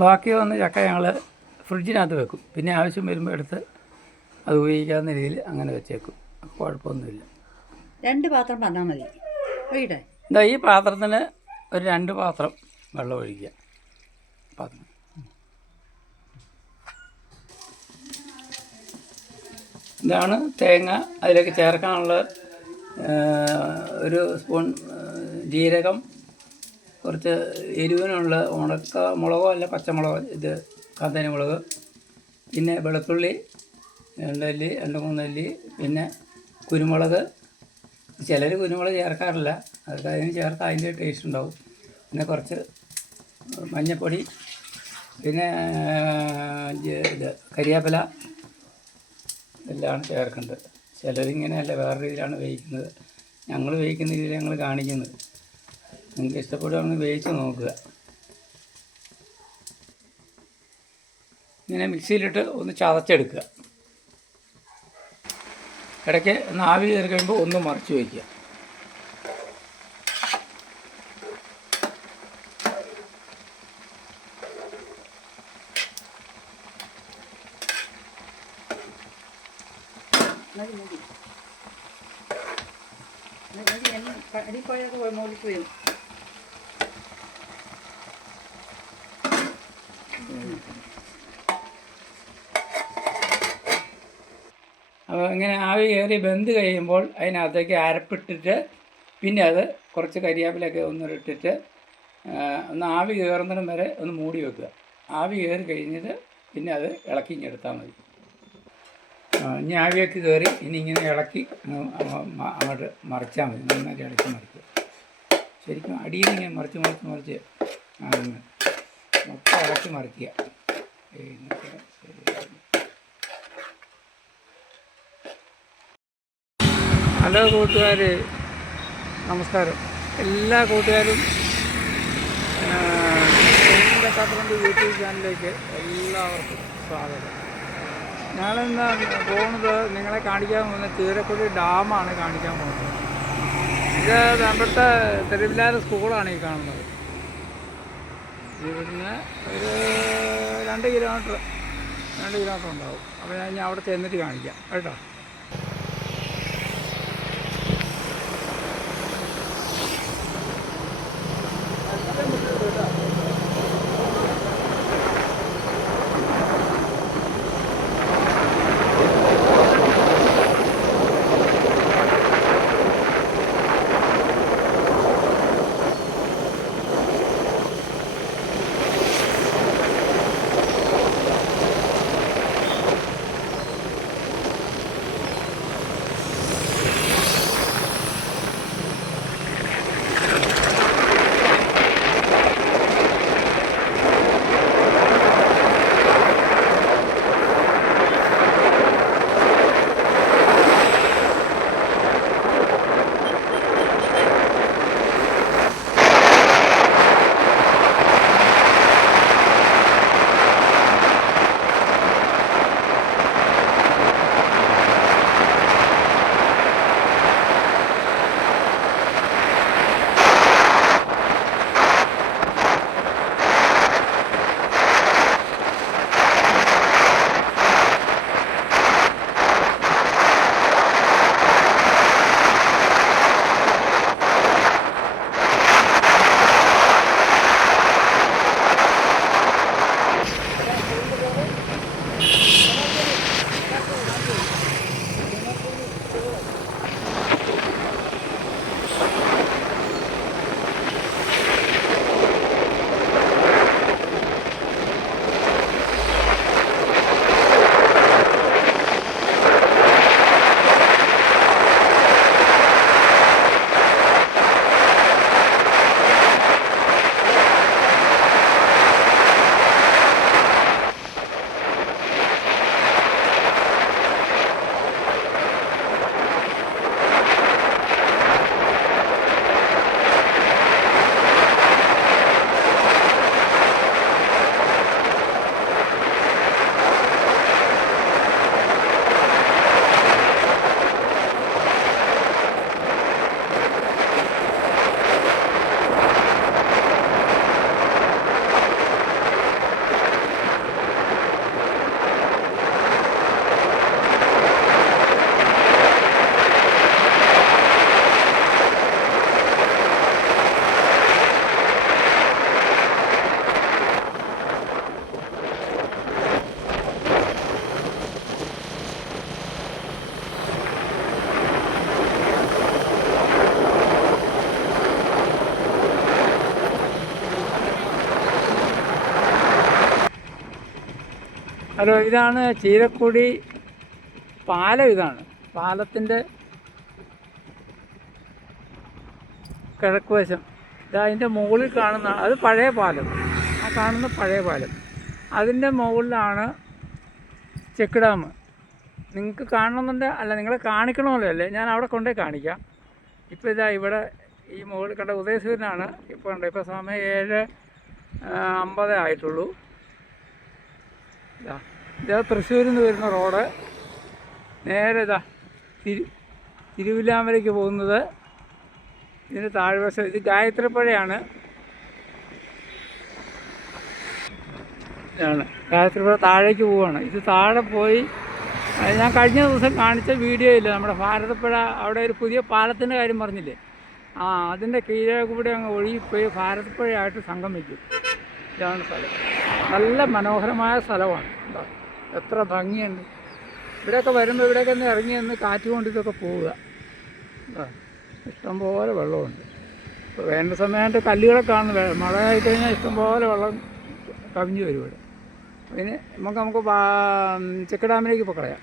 ബാക്കി വന്ന ചക്ക ഞങ്ങൾ ഫ്രിഡ്ജിനകത്ത് വെക്കും. പിന്നെ ആവശ്യം വരുമ്പോൾ എടുത്ത് അത് ഉപയോഗിക്കാവുന്ന രീതിയിൽ അങ്ങനെ വെച്ചേക്കും. കുഴപ്പമൊന്നുമില്ല. 2 പാത്രം പറഞ്ഞാൽ മതി. ഒഴിയട്ടെ? എന്താ ഈ പാത്രത്തിന് ഒരു 2 പാത്രം വെള്ളം ഒഴിക്കുക. പാത്രം ഇതാണ് തേങ്ങ. അതിലേക്ക് ചേർക്കാനുള്ള ഒരു സ്പൂൺ ജീരകം, കുറച്ച് എരിവിനുള്ള ഉണക്ക മുളകോ അല്ല പച്ചമുളകോ, ഇത് കാന്താരി മുളക്, പിന്നെ വെളുത്തുള്ളി 2 അല്ലി 2-3 അല്ലി, പിന്നെ കുരുമുളക്. ചിലർ കുരുമുളക് ചേർക്കാറില്ല, അതൊക്കെ അതിന് ചേർത്താൽ അതിൻ്റെ ടേസ്റ്റ് ഉണ്ടാവും. പിന്നെ കുറച്ച് മഞ്ഞൾപ്പൊടി, പിന്നെ ഇത് കരിവേപ്പില എല്ലാം ചേർക്കേണ്ടത്. ചിലരിങ്ങനെയല്ല, വേറെ രീതിയിലാണ് വേവിക്കുന്നത്. ഞങ്ങൾ വേവിക്കുന്ന രീതിയിൽ ഞങ്ങൾ കാണിക്കുന്നത്. നിങ്ങൾക്ക് ഇഷ്ടപ്പെടുകയാണെങ്കിൽ വേവിച്ച് നോക്കുക. ഇങ്ങനെ മിക്സിയിലിട്ട് ഒന്ന് ചതച്ചെടുക്കുക. ഇടയ്ക്ക് ഒന്ന് ആവി കയറി കഴിയുമ്പോൾ ഒന്ന് മറിച്ച് വയ്ക്കുക. അടിപ്പോയൊക്കെ മോളിക്ക് വരും. അപ്പോൾ ഇങ്ങനെ ആവി കയറി വെന്ത് കഴിയുമ്പോൾ അതിനകത്തേക്ക് അരപ്പിട്ടിട്ട് പിന്നെ അത് കുറച്ച് കരിയാപ്പിലൊക്കെ ഒന്നിട്ടിട്ട് ഒന്ന് ആവി കയറുന്നിടം വരെ ഒന്ന് മൂടി വെക്കുക. ആവി കയറി കഴിഞ്ഞിട്ട് പിന്നെ അത് ഇളക്കി ഇങ്ങെടുത്താൽ മതി. ഇനി ആവിയൊക്കെ കയറി ഇനി ഇങ്ങനെ ഇളക്കി അങ്ങോട്ട് മറിച്ചാൽ മതി. നന്നായിട്ട് ഇളക്കി മറിക്കുക. ശരിക്കും അടിയിൽ ഇങ്ങനെ മറിച്ച് മൊത്തം ഇളക്കി മറിക്കുക. ഹലോ കൂട്ടുകാർ, നമസ്കാരം. എല്ലാ കൂട്ടുകാരും കാസർഗോഡ് യൂട്യൂബ് ചാനലിലേക്ക് എല്ലാവർക്കും സ്വാഗതം. ഞങ്ങളിന്ന് പോകുന്നത് നിങ്ങളെ കാണിക്കാൻ പോകുന്നത് ചീരക്കുഴി ഡാമാണ് കാണിക്കാൻ പോകുന്നത്. ഇത് നമ്മുടെ തിരുവില്ലാര സ്കൂളാണ് ഈ കാണുന്നത്. ഇവിടുന്ന് ഒരു 2 കിലോമീറ്റർ ഉണ്ടാവും. അപ്പോൾ ഞാൻ അവിടെ ചെന്നിട്ട് കാണിക്കാം കേട്ടോ. ഹലോ, ഇതാണ് ചീരക്കുടി പാലം. ഇതാണ് പാലത്തിൻ്റെ കിഴക്ക് വശം. അതിൻ്റെ മുകളിൽ കാണുന്ന അത് പഴയ പാലം. ആ കാണുന്ന പഴയ പാലം, അതിൻ്റെ മുകളിലാണ് ചെക്ക് ഡാം. നിങ്ങൾക്ക് കാണണമെന്നുണ്ട്, അല്ല നിങ്ങളെ കാണിക്കണമല്ലോ അല്ലേ, ഞാൻ അവിടെ കൊണ്ടേ കാണിക്കാം. ഇപ്പോൾ ഇതാ ഇവിടെ ഈ മുകളിൽ കണ്ട ഉദയസൂര്യനാണ്. ഇപ്പോൾ ഉണ്ട്, ഇപ്പോൾ സമയം 7:50 ആയിട്ടുള്ളൂ. ഇതാ തൃശ്ശൂരിൽ നിന്ന് വരുന്ന റോഡ് നേരെ ഇതാ തിരുവില്ലാമലയ്ക്ക് പോകുന്നത്. ഇതിന് താഴ്വശം ഇത് ഗായത്രിപ്പുഴയാണ്. ഇതാണ് ഗായത്രിപ്പുഴ. താഴേക്ക് പോവുകയാണ്. ഇത് താഴെ പോയി ഞാൻ കഴിഞ്ഞ ദിവസം കാണിച്ച വീഡിയോ ഇല്ല, നമ്മുടെ ഭാരതപ്പുഴ അവിടെ ഒരു പുതിയ പാലത്തിൻ്റെ കാര്യം പറഞ്ഞില്ലേ, അതിൻ്റെ കീഴേ കൂടെ അങ്ങ് ഒഴുകിപ്പോയി ഭാരതപ്പുഴയായിട്ട് സംഗമിക്കും. ഇതാണ് സ്ഥലം. നല്ല മനോഹരമായ സ്ഥലമാണ്. എന്താ എത്ര ഭംഗിയുണ്ട്. ഇവിടെയൊക്കെ വരുമ്പോൾ ഇവിടെയൊക്കെ ഒന്ന് ഇറങ്ങി നിന്ന് കാറ്റ് കൊണ്ട് ഇതൊക്കെ പോവുക. ഇഷ്ടംപോലെ വെള്ളമുണ്ട്. ഇപ്പോൾ വേനൽ സമയമായിട്ട് കല്ലുകളൊക്കെ കാണുന്നു. മഴ ആയിക്കഴിഞ്ഞാൽ ഇഷ്ടംപോലെ വെള്ളം കവിഞ്ഞു വരും ഇവിടെ. പിന്നെ നമുക്ക് ചെക്ക് ഡാമിലേക്ക് ഇപ്പോൾ കളയാം.